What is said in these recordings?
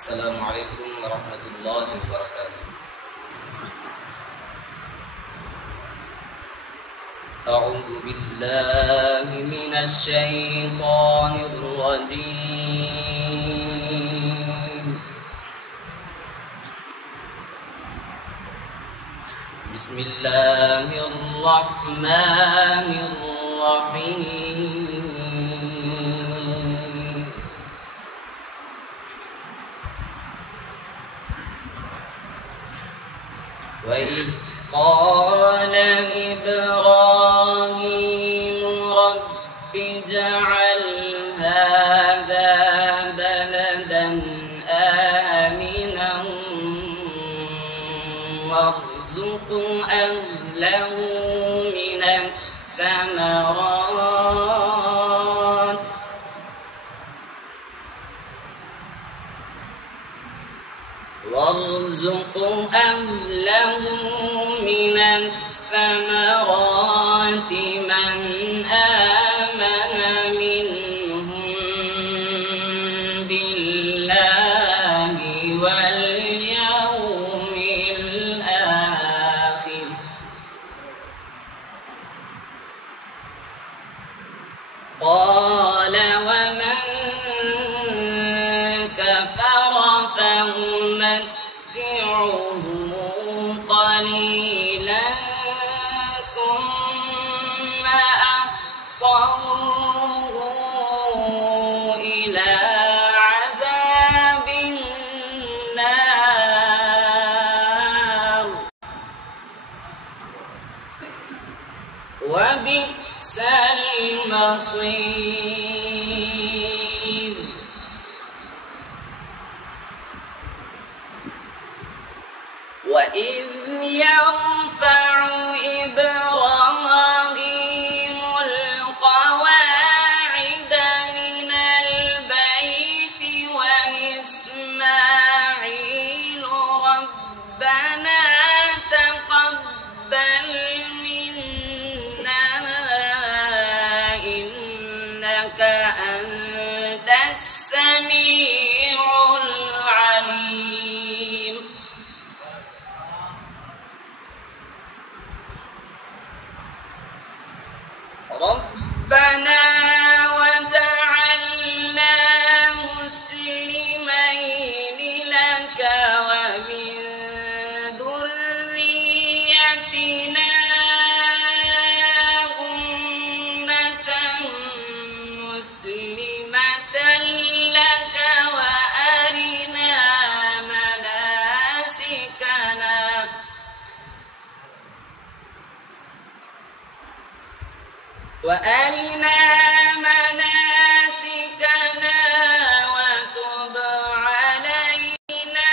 Assalamualaikum warahmatullahi wabarakatuh. A'udzu billahi minasy syaithanir rajim. Bismillahirrahmanirrahim. Wa idh qala Ibrahim rabbi ij'al hadha baladan aminan warzuq ahlahu minats thamarat وارزق أهله من الثمرات من آمن منهم بالله واليوم الآخر قال ومن كفر فأمتعه قليلا ثم أضطره إلى عذاب النار وبئس المصير. وإذ يرفع إبراهيم القواعد من البيت وإسماعيل ربنا تقبل منا إنك أنت السميع العليم. ربنا وجعلنا مسلمين لك ومن ذريتنا أمة مسلمة لك وأرنا مناسكنا وتب علينا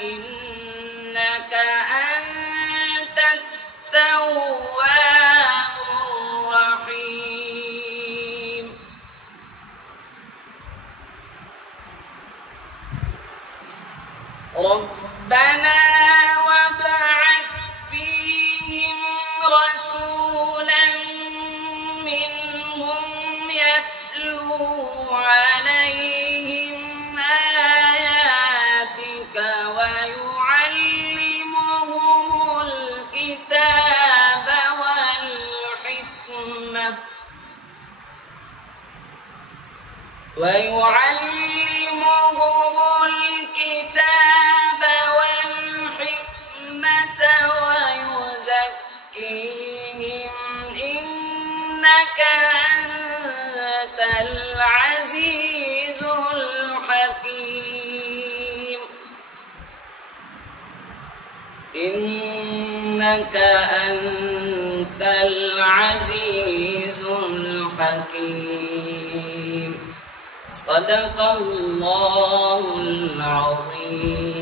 إنك أنت التواب الرحيم. ربنا وابعث فيهم رسولا منهم يتلو عليهم آياتك ويعلمهم الكتاب والحكمة ويزكيهم إنك أنت العزيز الحكيم. إنك أنت العزيز الحكيم. صدق الله العظيم.